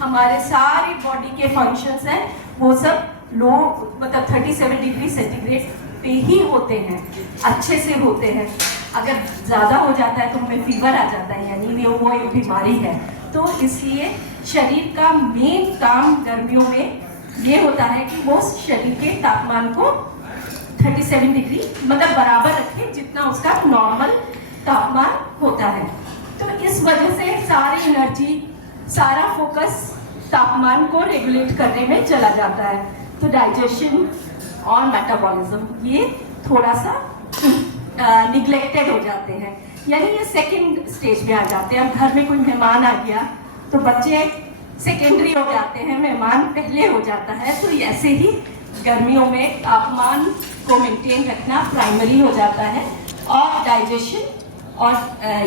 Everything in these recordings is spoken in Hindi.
हमारे सारे बॉडी के फंक्शंस हैं वो सब लो मतलब 37 डिग्री सेंटीग्रेड पे ही होते हैं, अच्छे से होते हैं। अगर ज़्यादा हो जाता है तो हमें फीवर आ जाता है, यानी वो एक बीमारी है। तो इसलिए शरीर का मेन काम गर्मियों में ये होता है कि वो शरीर के तापमान को 37 डिग्री मतलब बराबर रखे जितना उसका नॉर्मल तापमान होता है। तो इस वजह से सारी एनर्जी, सारा फोकस तापमान को रेगुलेट करने में चला जाता है। तो डाइजेशन और मेटाबॉलिज्म ये थोड़ा सा निग्लेक्टेड हो जाते हैं, यानी ये सेकंड स्टेज में आ जाते हैं। अब घर में कोई मेहमान आ गया तो बच्चे सेकेंडरी हो जाते हैं, मेहमान पहले हो जाता है। तो ऐसे ही गर्मियों में तापमान को मेंटेन रखना प्राइमरी हो जाता है और डाइजेशन और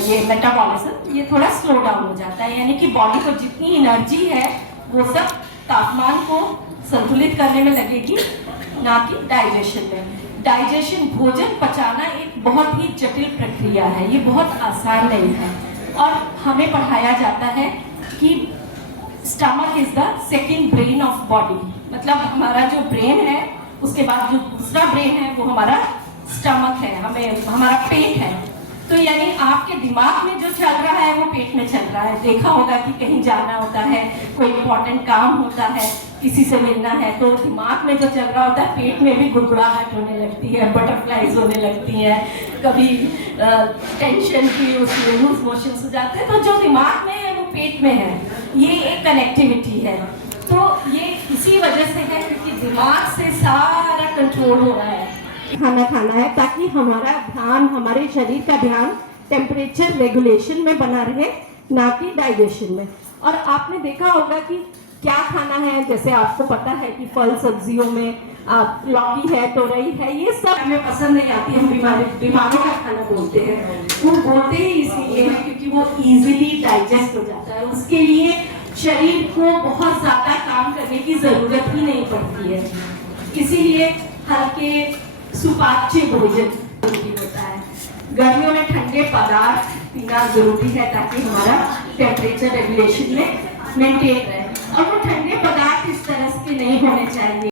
ये मेटाबॉलिज्म ये थोड़ा स्लो डाउन हो जाता है, यानी कि बॉडी को जितनी एनर्जी है वो सब तापमान को संतुलित करने में लगेगी, ना कि डाइजेशन में। डाइजेशन, भोजन पचाना एक बहुत ही जटिल प्रक्रिया है, ये बहुत आसान नहीं है। और हमें पढ़ाया जाता है कि stomach is the second brain of body, मतलब हमारा जो ब्रेन है उसके बाद जो दूसरा ब्रेन है वो हमारा स्टमक है, हमारा पेट है। तो यानी आपके दिमाग में जो चल रहा है वो पेट में चल रहा है। देखा होगा कि कहीं जाना होता है, कोई इंपॉर्टेंट काम होता है, किसी से मिलना है, तो दिमाग में जो चल रहा होता है पेट में भी गुड़गुड़ाहट होने लगती है, बटरफ्लाइज होने लगती हैं, कभी टेंशन की उसमें लूज मोशंस हो जाते हैं। तो जो दिमाग में है वो पेट में है, ये एक कनेक्टिविटी है। तो ये इसी वजह से है क्योंकि दिमाग से सारा कंट्रोल हो रहा है। खाना खाना है ताकि हमारा ध्यान, हमारे शरीर का ध्यान टेम्परेचर रेगुलेशन में बना रहे, ना कि डाइजेशन में। और आपने देखा होगा कि क्या खाना है, जैसे आपको पता है कि फल सब्जियों में लौकी है, तोरई है, ये सब हमें पसंद नहीं आती। हम बीमारों का खाना बोलते हैं, वो बोलते ही इसलिए है क्योंकि वो इजीली डाइजेस्ट हो जाता है, उसके लिए शरीर को बहुत ज्यादा काम करने की जरूरत ही नहीं पड़ती है। इसीलिए हल्के सुपाच्य भोजन जरूरी होता है। गर्मियों में ठंडे पदार्थ पीना जरूरी है ताकि हमारा टेम्परेचर रेगुलेशन में मेंटेन रहे। और वो ठंडे पदार्थ इस तरह के नहीं होने चाहिए।